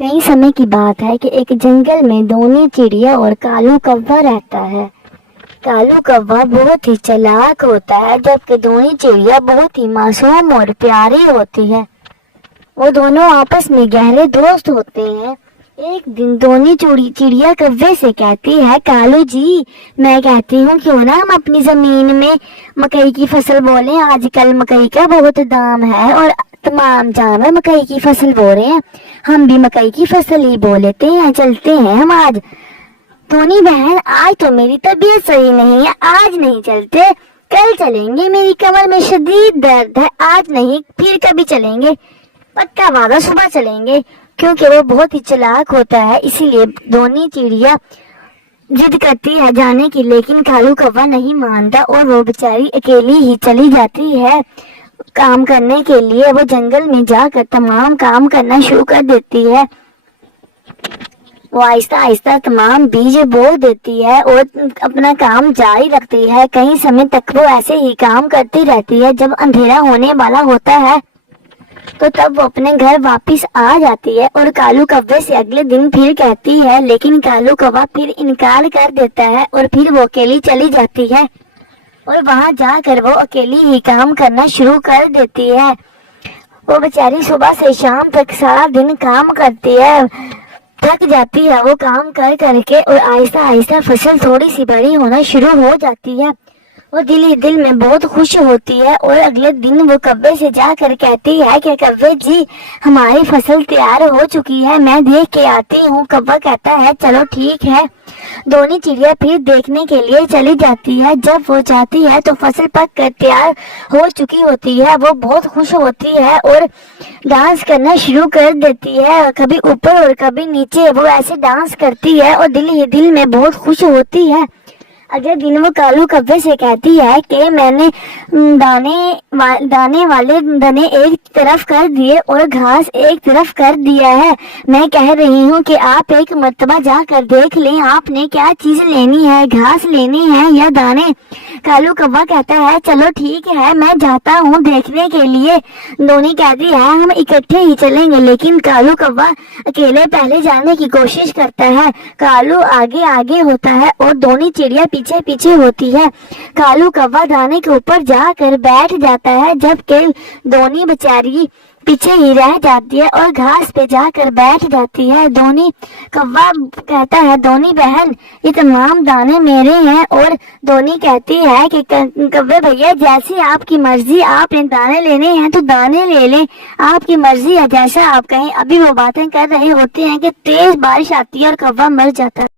کئی سمے کی بات ہے کہ ایک جنگل میں دونی چڑیا اور کالو کوا رہتا ہے۔ کالو کوا بہت ہی چالاک ہوتا ہے جبکہ دونی چڑیا بہت ہی معصوم اور پیاری ہوتی ہے۔ وہ دونوں آپس میں گہرے دوست ہوتے ہیں۔ ایک دن دونی چڑیا کوے سے کہتی ہے، کالو جی میں کہتی ہوں کیوں نہ ہم اپنی زمین میں مکئی کی فصل بو لیں، آج کل مکئی کا بہت دام ہے اور تمام جانور مکئی کی فصل بو رہے ہیں، ہم بھی مکئی کی فصل ہی بو لیتے ہیں، چلتے ہیں ہم آج۔ دونی بہن آج تو میری طبیعت صحیح نہیں ہے، آج نہیں چلتے، کل چلیں گے، میری کمر میں شدید درد ہے، آج نہیں پھر کبھی چلیں گے، پکا وعدہ صبح چلیں گے۔ کیونکہ وہ بہت ہی چالاک ہوتا ہے اسی لیے دونی چڑیا ضد کرتی ہے جانے کی، لیکن کالو کوا نہیں مانتا اور وہ بیچاری اکیلی ہی چلی جاتی ہے کام کرنے کے لیے۔ وہ جنگل میں جا کر تمام کام کرنا شروع کر دیتی ہے۔ وہ آہستہ آہستہ تمام بیج بو دیتی ہے اور اپنا کام جاری رکھتی ہے۔ کئی سمے تک وہ ایسے ہی کام کرتی رہتی ہے۔ جب اندھیرا ہونے والا ہوتا ہے تو تب وہ اپنے گھر واپس آ جاتی ہے اور کالو کوے سے اگلے دن پھر کہتی ہے، لیکن کالو کوا پھر انکار کر دیتا ہے اور پھر وہ اکیلی چلی جاتی ہے اور وہاں جا کر وہ اکیلی ہی کام کرنا شروع کر دیتی ہے۔ وہ بیچاری صبح سے شام تک سارا دن کام کرتی ہے، تھک جاتی ہے وہ کام کر کے اور آہستہ آہستہ فصل تھوڑی سی بڑی ہونا شروع ہو جاتی ہے۔ وہ دل ہی دل میں بہت خوش ہوتی ہے اور اگلے دن وہ کوے سے جا کر کہتی ہے کہ کوے جی ہماری فصل تیار ہو چکی ہے، میں دیکھ کے آتی ہوں۔ کوا کہتا ہے چلو ٹھیک ہے۔ دونی چڑیا پھر دیکھنے کے لیے چلی جاتی ہے۔ جب وہ جاتی ہے تو فصل پک کر تیار ہو چکی ہوتی ہے۔ وہ بہت خوش ہوتی ہے اور ڈانس کرنا شروع کر دیتی ہے، کبھی اوپر اور کبھی نیچے وہ ایسے ڈانس کرتی ہے اور دل ہی دل میں بہت خوش ہوتی ہے۔ اگلے دن وہ کالو کوے سے کہتی ہے کہ میں نے دانے والے دنے ایک طرف کر دیے اور گھاس ایک طرف کر دیا ہے، میں کہہ رہی ہوں کہ آپ ایک مرتبہ جا کر دیکھ لیں آپ نے کیا چیز لینی ہے، گھاس لینی ہے یا دانے۔ کالو کوا کہتا ہے چلو ٹھیک ہے میں جاتا ہوں دیکھنے کے لیے۔ دونی کہتی ہے ہم اکٹھے ہی چلیں گے، لیکن کالو کوا اکیلے پہلے جانے کی کوشش کرتا ہے۔ کالو آگے آگے ہوتا ہے اور دونی چڑیا پیچھے پیچھے ہوتی ہے۔ کالو کوا دانے کے اوپر جا کر بیٹھ جاتا ہے جبکہ دونی بیچاری پیچھے ہی رہ جاتی ہے اور گھاس پہ جا کر بیٹھ جاتی ہے۔ دونی کوا کہتا ہے دونی بہن یہ تمام دانے میرے ہیں، اور دونی کہتی ہے کہ کوے بھیا جیسی آپ کی مرضی، آپ نے دانے لینے ہیں تو دانے لے لیں، آپ کی مرضی ہے جیسا آپ کہیں۔ ابھی وہ باتیں کر رہے ہوتے ہیں کہ تیز بارش آتی ہے اور کوا مر جاتا ہے۔